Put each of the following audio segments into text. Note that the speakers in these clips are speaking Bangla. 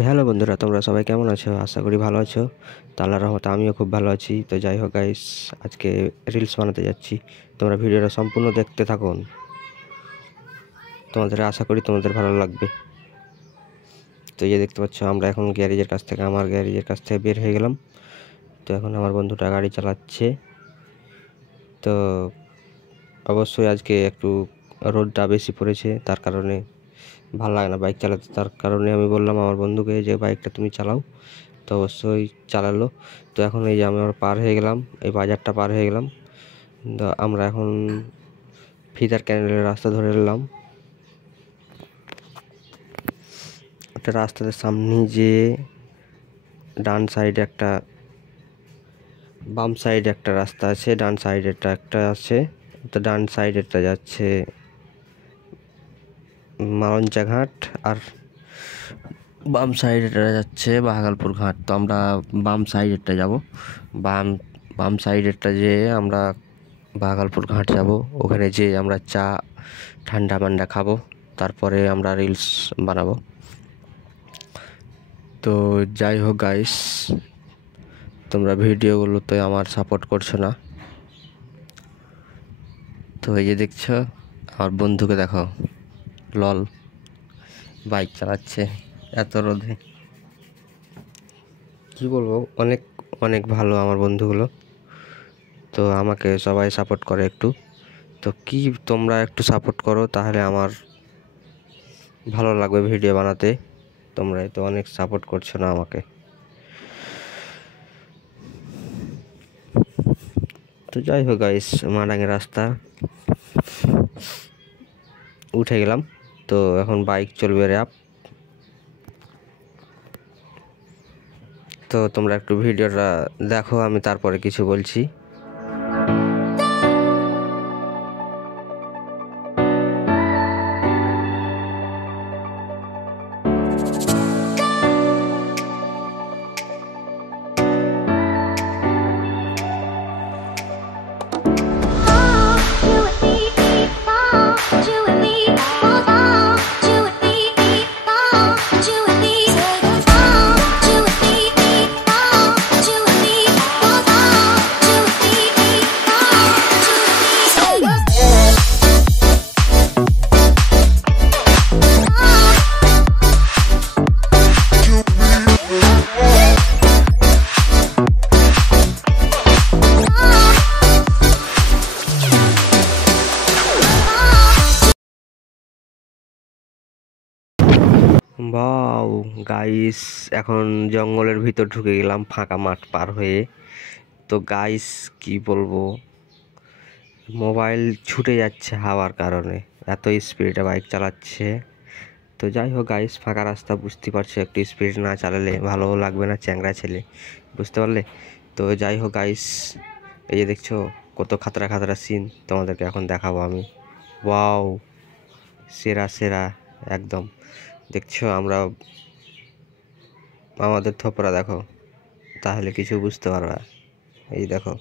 তো হ্যালো বন্ধুরা, তোমরা সবাই কেমন আছো? আশা করি ভালো আছো। তো আল্লাহর রহমতে আমিও খুব ভালো আছি। তো যাই হোক গাইস, আজকে রিলস বানাতে যাচ্ছি। তোমরা ভিডিওটা সম্পূর্ণ দেখতে থাকুন, আশা করি তোমাদের ভালো লাগবে। তো এই যে দেখতে পাচ্ছ, আমরা এখন আমার গ্যারেজের কাছ থেকে বের হয়ে গেলাম। তো এখন আমার বন্ধুটা গাড়ি চালাচ্ছে। তো অবশ্যই আজকে একটু রোদটা বেশি পড়েছে, তার কারণে ভালো লাগে না বাইক চালাতে। তার কারণে আমি বললাম আমার বন্ধুকে যে বাইকটা তুমি চালাও। তো অবশ্যই চালালো। তো এখন এই যে আমরা পার হয়ে গেলাম, এই বাজারটা পার হয়ে গেলাম। তো আমরা এখন ফিদার ক্যানেলের রাস্তা ধরে নিলাম। একটা রাস্তার সামনে যে ডান সাইডে একটা, বাম সাইডে একটা রাস্তা আছে, ডান সাইডেরটা একটা আছে। তো ডান সাইডেরটা যাচ্ছে মালঞ্চা ঘাট, আর বাম সাইডেরটা যাচ্ছে বাহাগালপুর ঘাট। তো আমরা বাম সাইডেরটা যাব। বাম বাম সাইডেরটা যেয়ে আমরা বাহাগালপুর ঘাট যাব। ওখানে যেয়ে আমরা চা ঠান্ডা মান্ডা খাবো, তারপরে আমরা রিলস বানাবো। তো যাই হোক গাইস, তোমরা ভিডিওগুলোতে আমার সাপোর্ট করছো না। তো এই যে দেখছো আমার বন্ধুকে, দেখো লল বাইক চালাচ্ছে এত রোদে। কি বলবো, অনেক অনেক ভালো আমার বন্ধুগুলো। তো আমাকে সবাই সাপোর্ট করে একটু। তো কি তোমরা একটু সাপোর্ট করো, তাহলে আমার ভালো লাগবে ভিডিও বানাতে। তোমরা তো অনেক সাপোর্ট করছো না আমাকে। তো যাই হোক গাইস, মাডাঙ্গের রাস্তা উঠে গেলাম। তো এখন বাইক চলবে র্যাপ। তো তোমরা একটু ভিডিওটা দেখো, আমি তারপরে কিছু বলছি। বাও গাইস, এখন জঙ্গলের ভিতর ঢুকে গেলাম ফাঁকা মাঠ পার হয়ে। তো গাইস কি বলবো, মোবাইল ছুটে যাচ্ছে হাওয়ার কারণে, এত স্পিডে বাইক চালাচ্ছে। তো যাই হোক গাইস, ফাঁকা রাস্তা বুঝতে পারছো, একটু স্পিড না চালালে ভালো লাগবে না, চ্যাংড়া ছেলে, বুঝতে পারলে। তো যাই হোক গাইস, এই যে দেখছো কত খাতরা খাতরা সিন তোমাদেরকে এখন দেখাবো আমি। ওয়াও, সেরা সেরা একদম। দেখছো আমরা আমাদের থোপরা দেখো, তাহলে কিছু বুঝতে পারবা। এই দেখো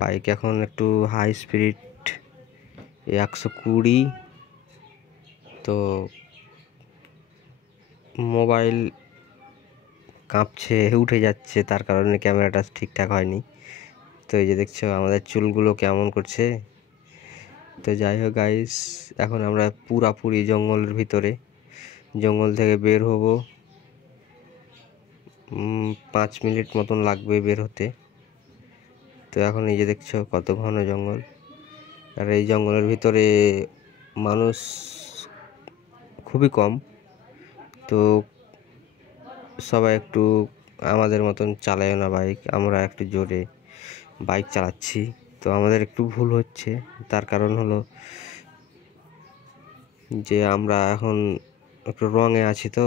বাইক এখন একটু হাই স্পিড 120। তো মোবাইল কাঁপছে, উঠে যাচ্ছে, তার কারণে ক্যামেরাটা ঠিকঠাক হয়নি। তো এই যে দেখছো আমাদের চুলগুলো কেমন করছে। তো যাই হোক গাইস, এখন আমরা পুরাপুরি জঙ্গলের ভিতরে, জঙ্গল থেকে বের হব। 5 মিনিট মতন লাগবে বের হতে। তো এখন এই যে দেখছো কত ঘন জঙ্গল, আর এই জঙ্গলের ভিতরে মানুষ খুবই কম। তো সবাই একটু আমাদের মতন চালায় না বাইক, আমরা একটু জোরে বাইক চালাচ্ছি। তো আমাদের একটু ভুল হচ্ছে, তার কারণ হলো যে আমরা এখন একটু রঙে আছি। তো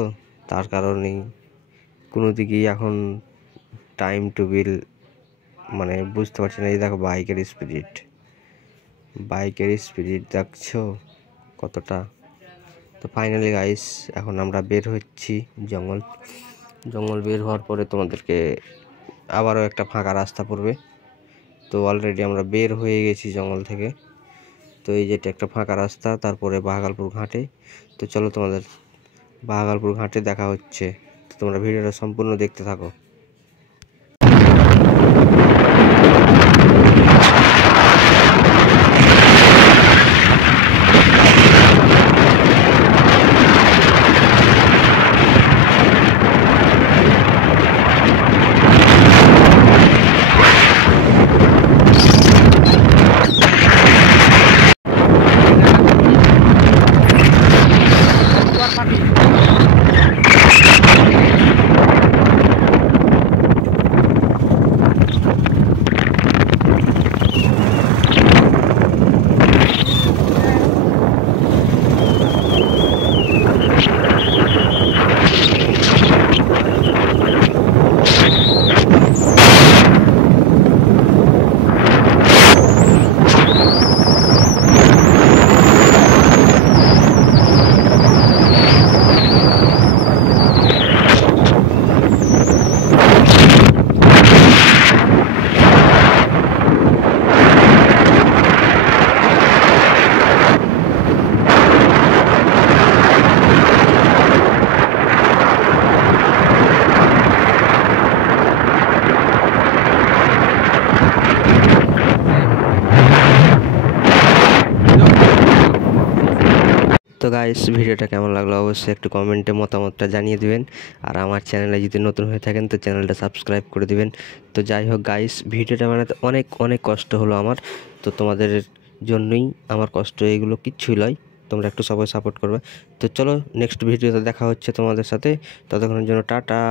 তার কারণেই কোনো দিকেই এখন টাইম টু বিল মানে বুঝতে পারছি না। এই দেখো বাইকের স্পিড দেখছো কতটা। তো ফাইনালি গাইস, এখন আমরা বের হচ্ছি জঙ্গল বের হওয়ার পরে তোমাদেরকে আবারও একটা ফাঁকা রাস্তা পড়বে। তো অলরেডি আমরা বের হয়ে গেছি জঙ্গল থেকে। তো এই যেটা একটা ফাঁকা রাস্তা, তারপরে বাহাগালপুর ঘাটে। তো চলো তোমাদের ভাগলপুর ঘাটে দেখা হচ্ছে। তো তোমরা ভিডিওটা সম্পূর্ণ দেখতে থাকো। তো গাইস, ভিডিওটা কেমন লাগলো অবশ্যই একটু কমেন্টে মতামতটা জানিয়ে দিবেন। আর আমার চ্যানেলে যদি নতুন হয়ে থাকেন তো চ্যানেলটা সাবস্ক্রাইব করে দিবেন। তো যাই হোক গাইস, ভিডিওটা বানাতে অনেক অনেক কষ্ট হলো আমার। তো তোমাদের জন্যই আমার কষ্ট, এগুলো কিচ্ছুই নয়। তোমরা একটু সবাই সাপোর্ট করবে। তো চলো নেক্সট ভিডিওতে দেখা হচ্ছে তোমাদের সাথে। ততক্ষণের জন্য টাটা।